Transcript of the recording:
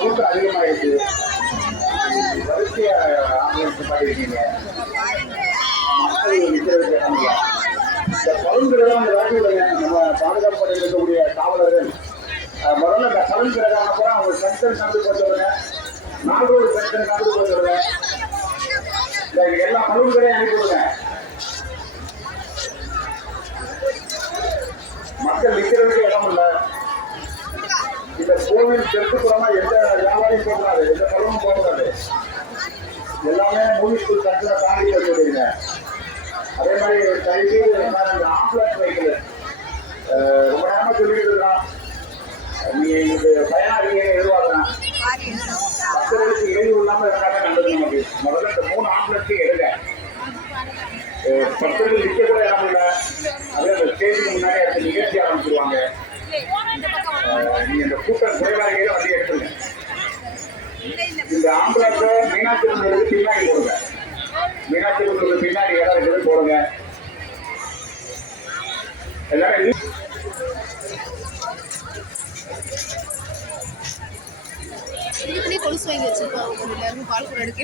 கூட்டம் அதிகமாயிடுச்சு. வரிசையா ஆம்புலன்ஸ் பாடிருக்கீங்க. மக்கள் நிற்கிறது இந்த பழுங்கிரகம் நம்ம பாதுகாப்பு படையில் இருக்கக்கூடிய காவலர்கள் முதல்ல இந்த பழுங்கிரகம் அப்புறம் அவங்க சென்டர் கண்டு கொண்டுருங்க, நாகூர் சென்டர் கண்டு கொண்டுருங்க, இந்த எல்லா பழுங்கரையும் அனுப்பிவிடுங்க. மக்கள் நிற்கிறதுக்கு இடம் இல்லை. இந்த கோவில் தெற்குப்புறமா எந்த வியாபாரியும் போகக்கூடாது, எந்த பழமும் போகக்கூடாது. எல்லாமே மூவி ஸ்கூல் கட்டில தாண்டி வச்சுருங்க. அதே மாதிரி தயவுசெய்து இந்த ஆம்புலன்ஸ் வெஹிக்கிள் ரொம்ப நேரமா சொல்லிட்டு இருக்கான். நீங்க எங்களுக்கு பயனாளியை எதிர்பார்க்கலாம். மக்களுக்கு இடையூறு இல்லாமல் இருந்தாங்க நல்லது. நமக்கு முதல்ல இந்த 3 ஆம்புலன்ஸையும் எடுங்க. பக்தர்கள் நிற்க கூட இடம் இல்லை. அதே அந்த ஸ்டேஜுக்கு முன்னாடி அடுத்த நிகழ்ச்சி ஆரம்பிச்சிருவாங்க. நீங்க இந்த கூட்டம் குறைவாக வந்து எடுத்துருங்க. இந்த ஆம்புலன்ஸ மீனாட்சி குழுவுக்கு பின்னாடி போடுங்க. மீனாட்சி குழுவுக்கு பின்னாடி இடம் இருக்குது போடுங்க. எல்லாரும் கொலுசு வாங்கி வச்சிருக்கோம். எல்லாருமே பால் கூட எடுக்க